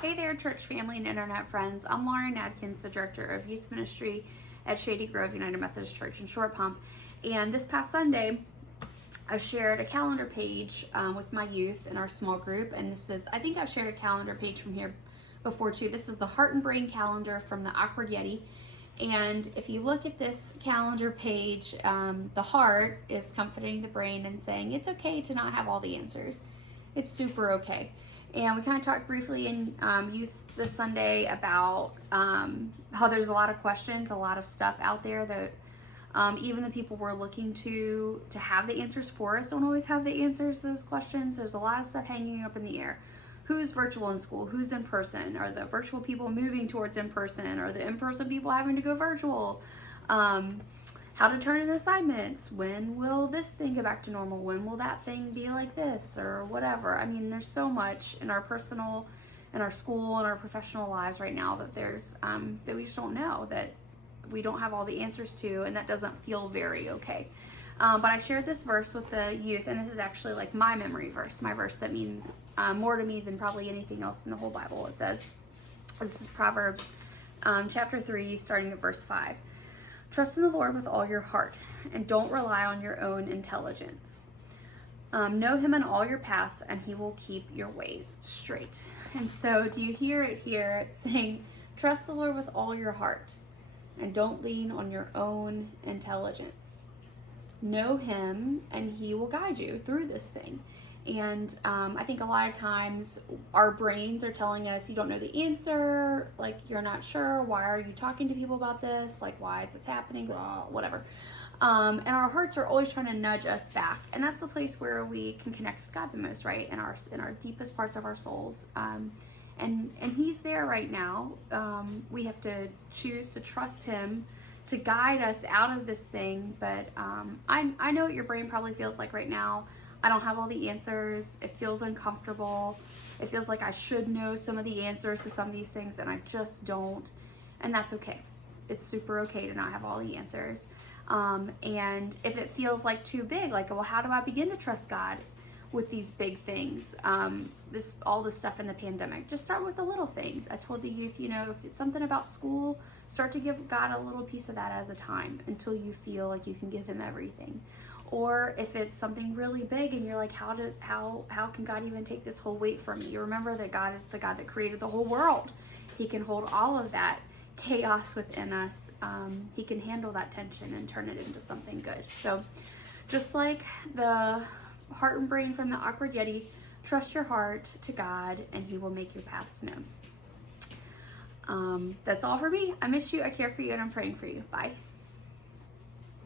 Hey there, church family and internet friends. I'm Lauren Adkins, the Director of Youth Ministry at Shady Grove United Methodist Church in Short Pump. And this past Sunday, I shared a calendar page with my youth in our small group. And this is, I think I've shared a calendar page from here before too. This is the Heart and Brain calendar from the Awkward Yeti. And if you look at this calendar page, the heart is comforting the brain and saying it's okay to not have all the answers. It's super okay. And we kind of talked briefly in youth this Sunday about how there's a lot of questions, a lot of stuff out there that even the people we're looking to have the answers for us don't always have the answers to those questions. There's a lot of stuff hanging up in the air. Who's virtual in school? Who's in person? Are the virtual people moving towards in person? Are the in-person people having to go virtual? How to turn in assignments. When will this thing go back to normal? When will that thing be like this or whatever? I mean, there's so much in our personal, in our school, and our professional lives right now that there's that we just don't know, that we don't have all the answers to, and that doesn't feel very okay. But I shared this verse with the youth, and this is actually like my memory verse, my verse that means more to me than probably anything else in the whole Bible. It says, this is Proverbs chapter 3, starting at verse 5. Trust in the Lord with all your heart, and don't rely on your own intelligence. Know him in all your paths, and he will keep your ways straight. And so, do you hear it here? It's saying, trust the Lord with all your heart, and don't lean on your own intelligence. Know him, and he will guide you through this thing. And I think a lot of times our brains are telling us, you don't know the answer, like you're not sure, why are you talking to people about this, like why is this happening, blah, whatever. And our hearts are always trying to nudge us back, and that's the place where we can connect with God the most, right? In our deepest parts of our souls. And he's there right now. We have to choose to trust him to guide us out of this thing. But I know what your brain probably feels like right now. I don't have all the answers. It feels uncomfortable. It feels like I should know some of the answers to some of these things, and I just don't. And that's okay. It's super okay to not have all the answers. And if it feels like too big, like, well, how do I begin to trust God with these big things? All this stuff in the pandemic. Just start with the little things. I told the youth, if it's something about school, start to give God a little piece of that as a time until you feel like you can give him everything. Or if it's something really big and you're like, how can God even take this whole weight from me? You remember that God is the God that created the whole world. He can hold all of that chaos within us. He can handle that tension and turn it into something good. So just like the heart and brain from the Awkward Yeti, trust your heart to God and he will make your paths known. That's all for me. I miss you, I care for you, and I'm praying for you. Bye.